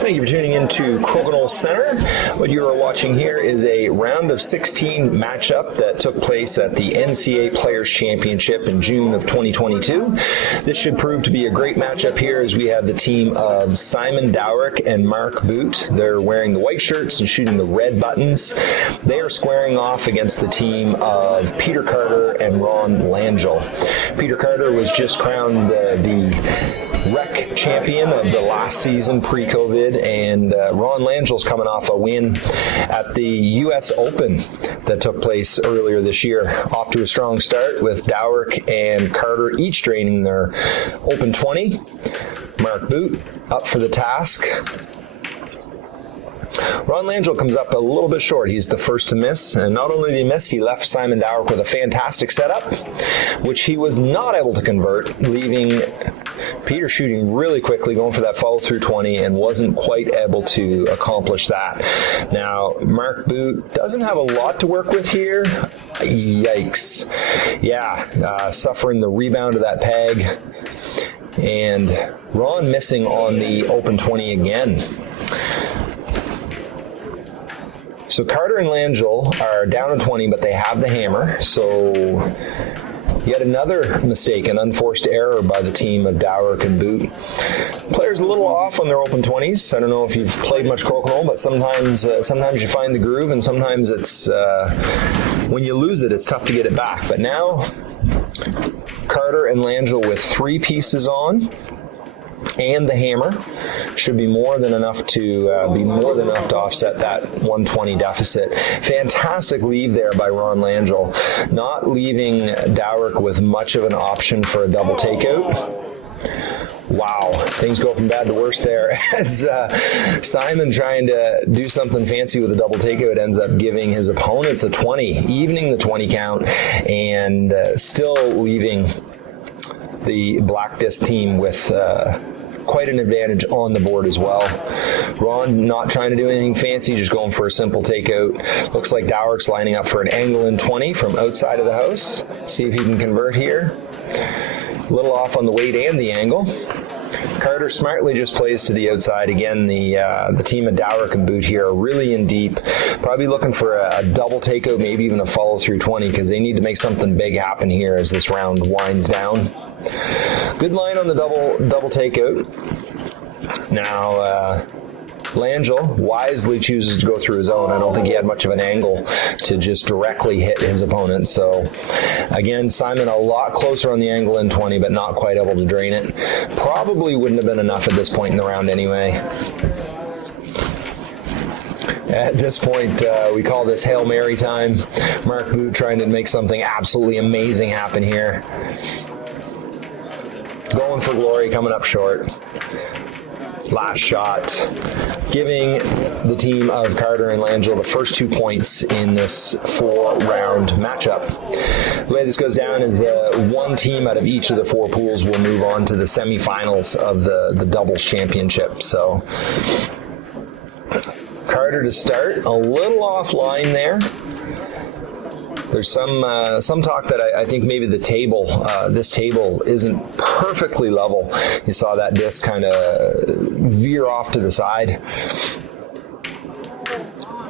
Thank you for tuning in to Crokinole Center. What you are watching here is a round of 16 matchup that took place at the NCA Players Championship in June of 2022. This should prove to be a great matchup here as we have the team of Simon Dowrick and Mark Boot. They're wearing the white shirts and shooting the red buttons. They are squaring off against the team of Peter Carter and Ron Langill. Peter Carter was just crowned the rec champion of the last season pre-COVID, and Ron Langill's coming off a win at the U.S. Open that took place earlier this year. Off to a strong start with Dowrick and Carter each draining their Open 20. Mark Boot up for the task. Ron Langill comes up a little bit short. He's the first to miss, and not only did he miss, he left Simon Dowrick with a fantastic setup, which he was not able to convert, leaving Peter shooting really quickly, going for that follow-through 20, and wasn't quite able to accomplish that. Now, Mark Boot doesn't have a lot to work with here. Yikes. Yeah, suffering the rebound of that peg, and Ron missing on the Open 20 again. So Carter and Langill are down to 20, but they have the hammer. So yet another mistake, an unforced error by the team of Dowrick and Boot. Players a little off on their Open 20s. I don't know if you've played much Crokinole, but sometimes you find the groove, and sometimes it's when you lose it, it's tough to get it back. But now Carter and Langill with 3 pieces on, and the hammer should be more than enough to offset that 120 deficit. Fantastic leave there by Ron Langill, not leaving Dowrick with much of an option for a double takeout. Wow, things go from bad to worse there as Simon, trying to do something fancy with a double takeout, ends up giving his opponents a 20, evening the 20 count, and still leaving the Black Disc team with quite an advantage on the board as well. Ron not trying to do anything fancy, just going for a simple takeout. Looks like Dowrick's lining up for an angle in 20 from outside of the house. See if he can convert here. A little off on the weight and the angle. Carter smartly just plays to the outside. Again, the team of Dowrick and Boot here are really in deep. Probably looking for a double takeout, maybe even a follow through 20, because they need to make something big happen here as this round winds down. Good line on the double takeout. Now, Langill wisely chooses to go through his own. I don't think he had much of an angle to just directly hit his opponent. So, again, Simon a lot closer on the angle in 20, but not quite able to drain it. Probably wouldn't have been enough at this point in the round anyway. At this point, we call this Hail Mary time. Mark Boot trying to make something absolutely amazing happen here. Going for glory, coming up short. Last shot, giving the team of Carter and Langill the first 2 points in this 4-round matchup. The way this goes down is the one team out of each of the 4 pools will move on to the semifinals of the doubles championship. So Carter to start, a little offline there. There's some talk that I think maybe the table, this table isn't perfectly level. You saw that disc kind of veer off to the side.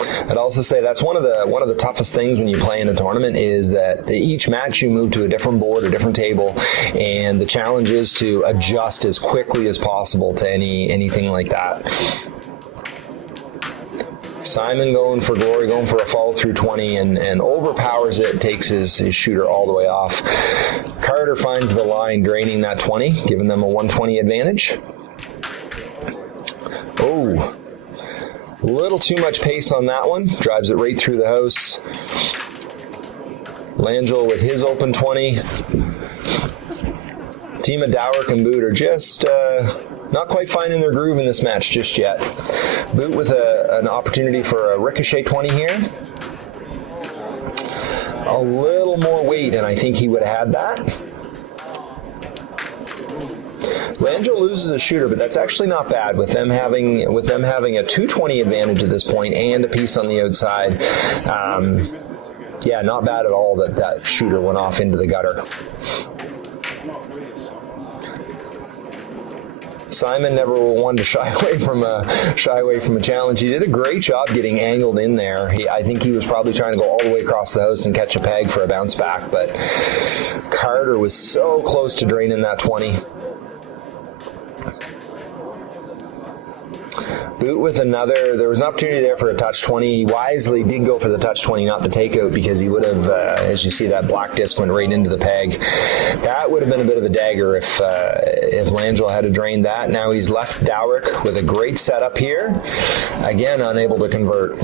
I'd also say that's one of the toughest things when you play in a tournament is that each match you move to a different board, a different table, and the challenge is to adjust as quickly as possible to anything like that. Simon going for glory, going for a follow-through 20, and overpowers it, takes his shooter all the way off. Carter finds the line, draining that 20, giving them a 120 advantage. Oh, a little too much pace on that one. Drives it right through the house. Langill with his open 20. Team of Dowrick and Boot are just not quite finding their groove in this match just yet. Boot with an opportunity for a ricochet 20 here. A little more weight, and I think he would have had that. Langill loses a shooter, but that's actually not bad with them having a 220 advantage at this point and a piece on the outside. Yeah, not bad at all that shooter went off into the gutter. Simon never wanted to shy away from a challenge. He did a great job getting angled in there. I think he was probably trying to go all the way across the house and catch a peg for a bounce back, but Carter was so close to draining that 20. Boot with another. There was an opportunity there for a touch 20. He wisely did go for the touch 20, not the takeout, because he would have, as you see, that black disc went right into the peg. That would have been a bit of a dagger if Langill had drained that. Now he's left Dowrick with a great setup here. Again, unable to convert.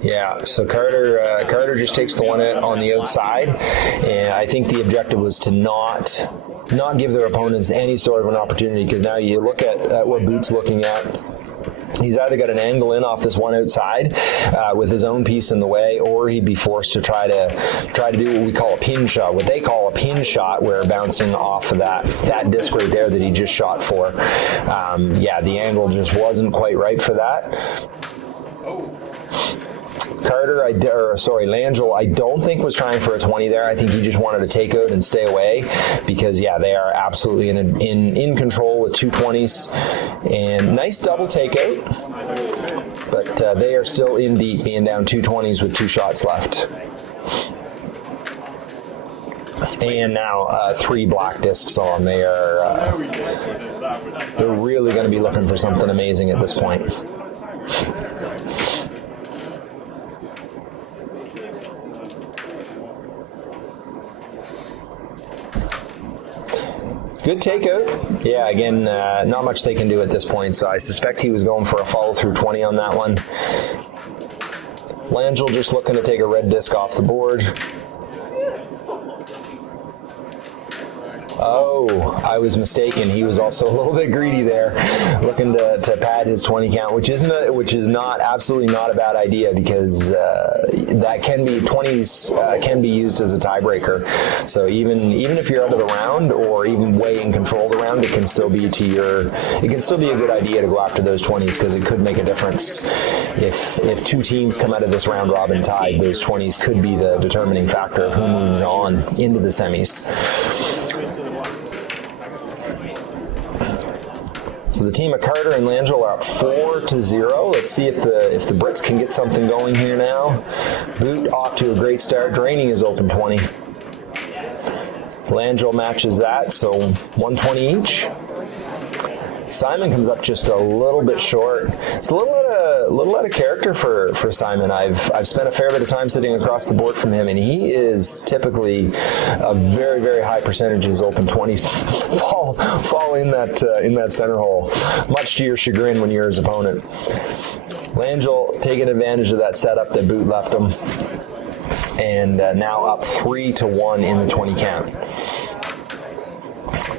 Yeah, so Carter just takes the one out on the outside, and I think the objective was to not give their opponents any sort of an opportunity, because now you look at what Boot's looking at. He's either got an angle in off this one outside with his own piece in the way, or he'd be forced to try to do what we call a pin shot, what they call a pin shot, where bouncing off of that disc right there that he just shot for. Yeah, the angle just wasn't quite right for that. Langill, I don't think was trying for a 20 there. I think he just wanted to take out and stay away, because yeah, they are absolutely in control with 2 20s, and nice double takeout, but they are still in deep, being down 2 20s with 2 shots left. And now 3 black discs on. They're really going to be looking for something amazing at this point. Good takeout. Yeah, again, not much they can do at this point, so I suspect he was going for a follow-through 20 on that one. Langill just looking to take a red disc off the board. Oh, I was mistaken. He was also a little bit greedy there, looking to pad his 20 count, which is absolutely not a bad idea, because that can be 20s can be used as a tiebreaker. So even if you're out of the round, or even way in control of the round, it can still be a good idea to go after those 20s, because it could make a difference. If 2 teams come out of this round robin tied, those 20s could be the determining factor of who moves on into the semis. So the team of Carter and Langill are up 4-0. Let's see if the Brits can get something going here now. Boot off to a great start, draining his open 20. Langill matches that, so 120 each. Simon comes up just a little bit short. It's a little out of character for Simon. I've spent a fair bit of time sitting across the board from him, and he is typically a very, very high percentage of his open 20s fall in that center hole, much to your chagrin when you're his opponent. Langill taking advantage of that setup that Boot left him, and now up 3-1 in the 20 count.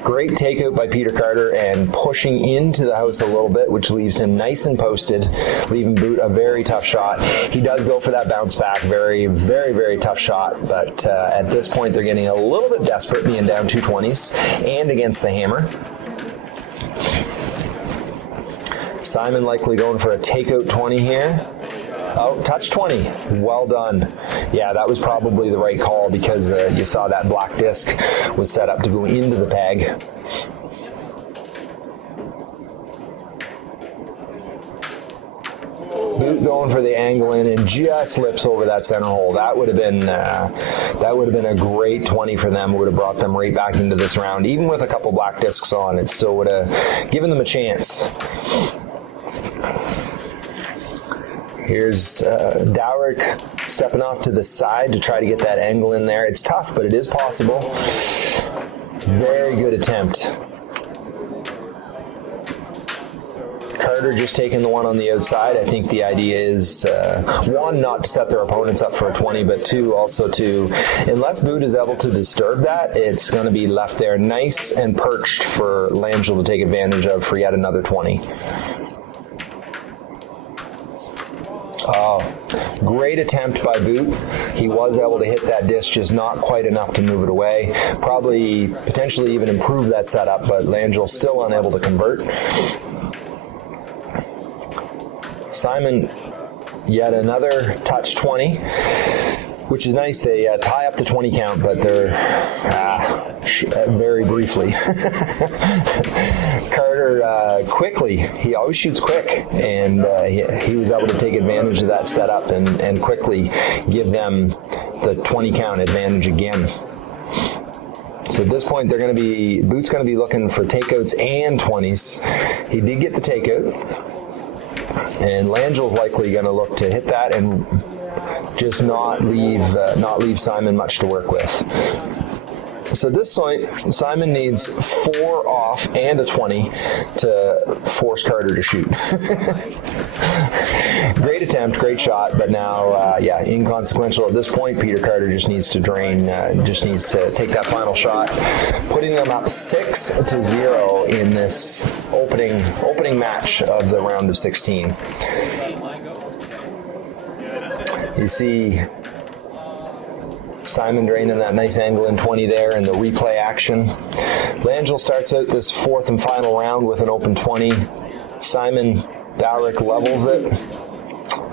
Great takeout by Peter Carter, and pushing into the house a little bit, which leaves him nice and posted, leaving Boot a very tough shot. He does go for that bounce back, very, very, very tough shot, but at this point they're getting a little bit desperate, being down 2 20s and against the hammer. Simon likely going for a takeout 20 here. Oh, touch 20. Well done. Yeah, that was probably the right call, because you saw that black disc was set up to go into the peg. Boot going for the angle in and just slips over that center hole. That would have been a great 20 for them. It would have brought them right back into this round. Even with a couple black discs on, it still would have given them a chance. Here's Dowrick stepping off to the side to try to get that angle in there. It's tough, but it is possible. Very good attempt. Carter just taking the one on the outside. I think the idea is, one, not to set their opponents up for a 20, but two, also to, unless Boot is able to disturb that, it's going to be left there nice and perched for Langill to take advantage of for yet another 20. Oh, great attempt by Boot. He was able to hit that disc, just not quite enough to move it away. Probably, potentially even improve that setup, but Langill still unable to convert. Simon, yet another touch 20. which is nice. They tie up the 20 count, but they're very briefly. Carter quickly, he always shoots quick, and he was able to take advantage of that setup and quickly give them the 20 count advantage again. So at this point, Boot's going to be looking for takeouts and 20s. He did get the takeout, and Langill's likely going to look to hit that and just not leave Simon much to work with. So at this point, Simon needs 4 off and a 20 to force Carter to shoot. Great attempt, great shot, but now, inconsequential at this point. Peter Carter just needs to drain, just needs to take that final shot, putting them up 6-0 in this opening match of the round of 16. You see Simon draining that nice angle in 20 there in the replay action. Langill starts out this 4th and final round with an open 20. Simon Dowrick levels it.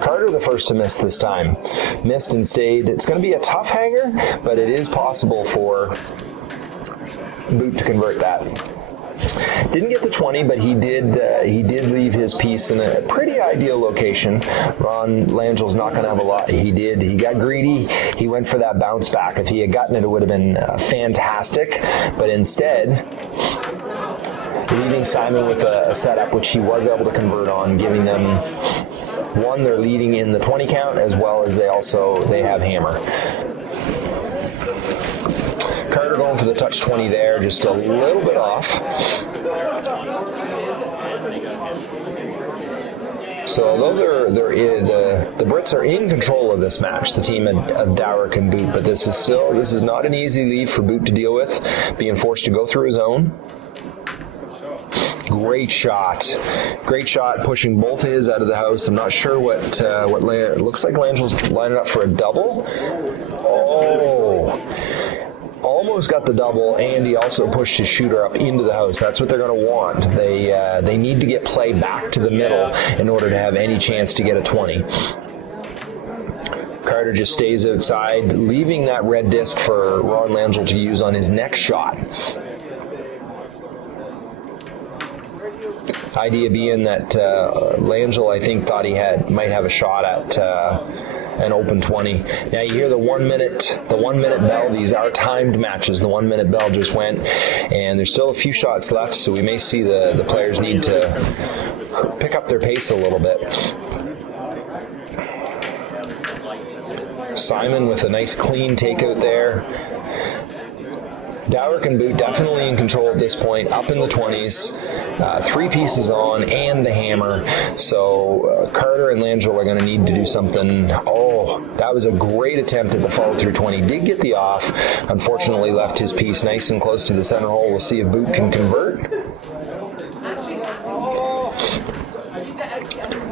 Carter the first to miss this time. Missed and stayed. It's going to be a tough hanger, but it is possible for Boot to convert that. Didn't get the 20, but he did leave his piece in a pretty ideal location. Ron Langill's not going to have a lot. He got greedy. He went for that bounce back. If he had gotten it, it would have been fantastic. But instead, leaving Simon with a setup which he was able to convert on, giving them one, they're leading in the 20 count, as well as they have hammer. Carter going for the touch 20 there, just a little bit off. So although the Brits are in control of this match, the team of Dowrick and Boot, but this is not an easy lead for Boot to deal with, being forced to go through his own. Great shot, pushing both of his out of the house. I'm not sure what looks like Langill's lining up for a double. Oh. Almost got the double, and he also pushed his shooter up into the house. That's what they're going to want. They need to get play back to the middle in order to have any chance to get a 20. Carter just stays outside, leaving that red disc for Ron Langill to use on his next shot. Idea being that Langill, I think, thought he might have a shot at an open 20. Now you hear the 1 minute bell. These are timed matches. The 1 minute bell just went, and there's still a few shots left, so we may see the players need to pick up their pace a little bit. Simon with a nice clean takeout there. Dowrick and Boot definitely in control at this point, up in the 20s, 3 pieces on, and the hammer. So Carter and Langill are going to need to do something. Oh, that was a great attempt at the follow-through 20. Did get the off. Unfortunately left his piece nice and close to the center hole. We'll see if Boot can convert.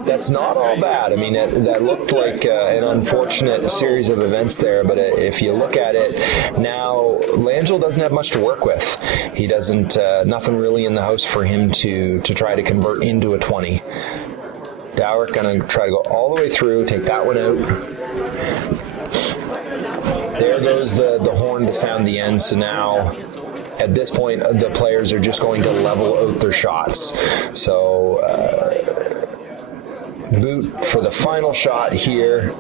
That's not all bad. I mean, that looked like an unfortunate series of events there, but if you look at it, now Langill doesn't have much to work with. He doesn't, nothing really in the house for him to try to convert into a 20. Dowrick going to try to go all the way through, take that one out. There goes the horn to sound the end, so now at this point, the players are just going to level out their shots. So, Boot for the final shot here.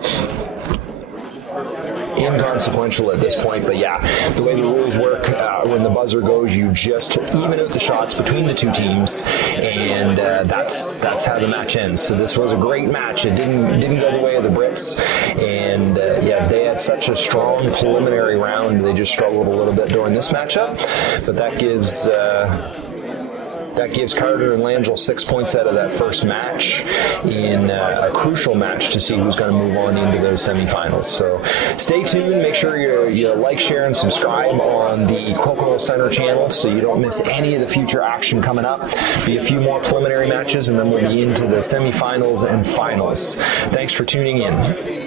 Inconsequential at this point, but yeah, the way the rules work, when the buzzer goes, you just even out the shots between the two teams, and that's how the match ends. So this was a great match. It didn't go the way of the Brits, and they had such a strong preliminary round. They just struggled a little bit during this matchup, but that gives Carter and Langill 6 points out of that first match in a crucial match to see who's going to move on into those semifinals. So stay tuned. Make sure you like, share, and subscribe on the Crokinole Center channel so you don't miss any of the future action coming up. Be a few more preliminary matches, and then we'll be into the semifinals and finals. Thanks for tuning in.